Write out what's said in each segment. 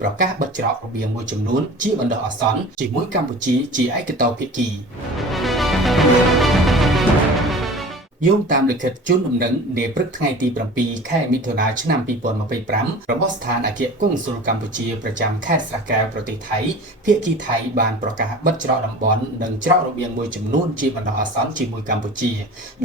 ប្រកាសបិទច្រករបៀងមួយចំនួនជាបណ្ដោះអាសន្នជាមួយកម្ពុជាជាឯកតោភាគីយោងតាមលិខិតជូនដំណឹងនាព្រឹកថ្ងៃទី7ខែមិថុនាឆ្នាំ2025របស់ស្ថានអគ្គកុងស៊ុលកម្ពុជាប្រចាំខេត្តស្រះកែវប្រទេសថៃភាគីថៃបានប្រកាសបិទច្រកតំបន់និងច្រករបៀងមួយចំនួនជាបណ្ដោះអាសន្នជាមួយកម្ពុជា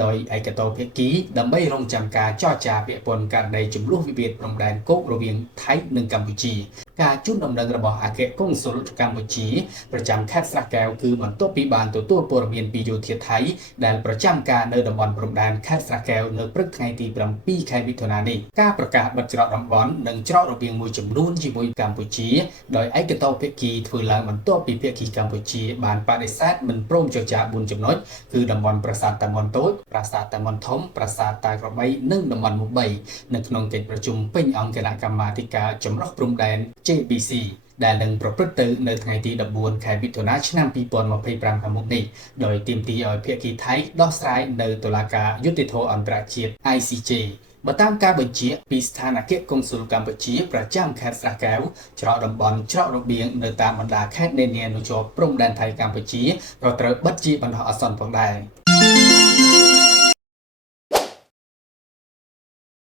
ដោយឯកតោភាគីដើម្បីរងចាំការចរចាពាក់ព័ន្ធករណីចំនួនវិវាទព្រំដែនគោករវាងថៃនិងកម្ពុជាការជូនដំណឹងរបស់អគ្គកុងស៊ុលកម្ពុជាប្រចាំខេត្តស្រះកែវគឺបន្ទាប់ពីបានទទួលព័ត៌មានពីយោធាថៃដែលប្រចាំការនៅតំបន់ព្រំដែនខេត្តស្រះកែវនៅព្រឹកថ្ងៃទី7ខែមិថុនានេះការប្រកាសបិទច្រកតំបន់និងច្រករបៀងមួយចំនួនជាមួយកម្ពុជាដោយឯកតោភាគីធ្វើឡើងបន្ទាប់ពីភាគីកម្ពុជាបានបដិសេធមិនព្រមចរចា4ចំណុចគឺតំបន់ប្រាសាទតាមុនតូចប្រាសាទតាមុនធំប្រាសាទតាក្របីនិងតំបន់មុខ3នៅក្នុងកិច្ចប្រជុំពេញអង្គគណៈកម្មាធិការចម្រុះព្រំដែន JBC ដែលនឹងប្រព្រឹត្តទៅនៅថ្ងៃទី14ខែមិថុនាឆ្នាំ2025ខាងមុខនេះដោយទាមទារឲ្យភាគីថៃដោះស្រាយនៅតុលាការយុត្តិធម៌អន្តរជាតិ ICJ បើតាមការបញ្ជាពីស្ថានអគ្គកុងស៊ុលកម្ពុជាប្រចាំខេត្តស្រះកែវច្រកតំបន់ច្រករបៀងនៅតាមបណ្ដាខេត្តនានានៅជាប់ព្រំដែនថៃកម្ពុជាក៏ត្រូវបិទជាបណ្ដោះអាសន្នផងដែរ